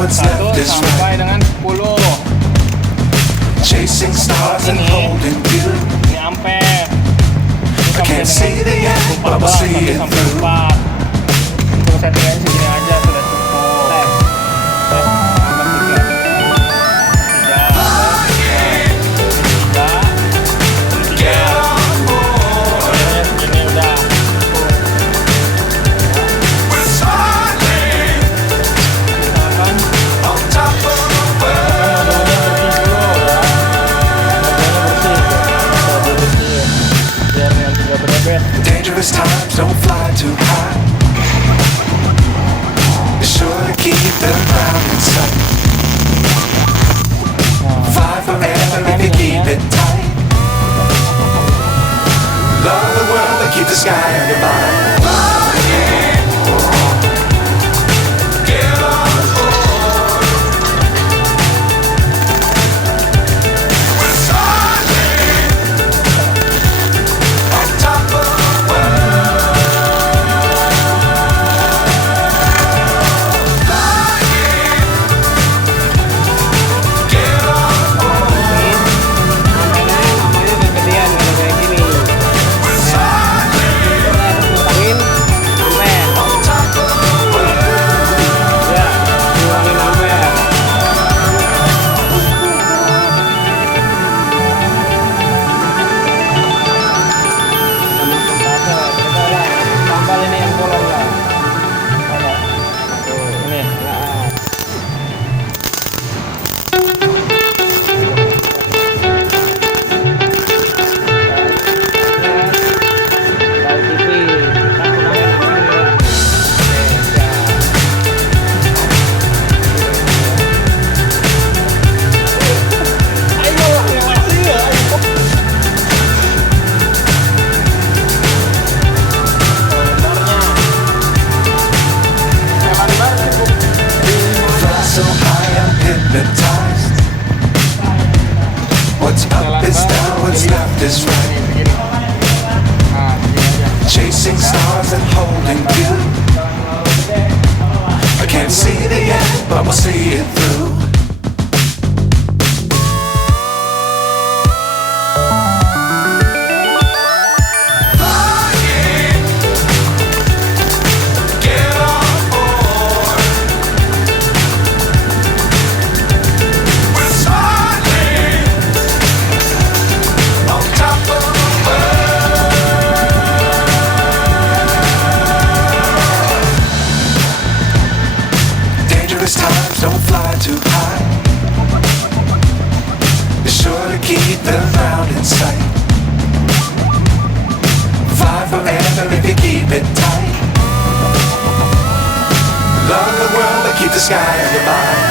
1 sampai dengan 10. Chasing stars and holding you. Ini ampere. I can't see the end, but we'll see it through. Untuk settingannya segini aja sudah cukup. Tes tambah 3. 3. Segini udah. Dangerous times don't fly too high. Be sure to keep the ground in sight. Fly forever if you keep it tight. Love the world but keep the sky on your mind. Get on board. We're soaring on top of the world. Flying. Get on board. Namanya kegedean kalau kayak gini. We're soaring Kita harus ngurangin ampere. on top of the world. Ya, ngurangin ampere. Sama voltase. Coba lah, tambah ini yang bolong lah. Ada. Tuh, ini. Nah. Tahu TV, kita kurangin ampere. Ayo, lewati ya. Fly so high I'm hypnotized. What's up is down, what's left is right. Chasing stars and holding you. I can't see the end, but we'll see it through. Flying. Get on board. We're soaring on top of the world. Dangerous times don't fly too high. Be sure to keep the ground in sight. Fly forever if you keep it tight. Love the world but keep the sky on your mind.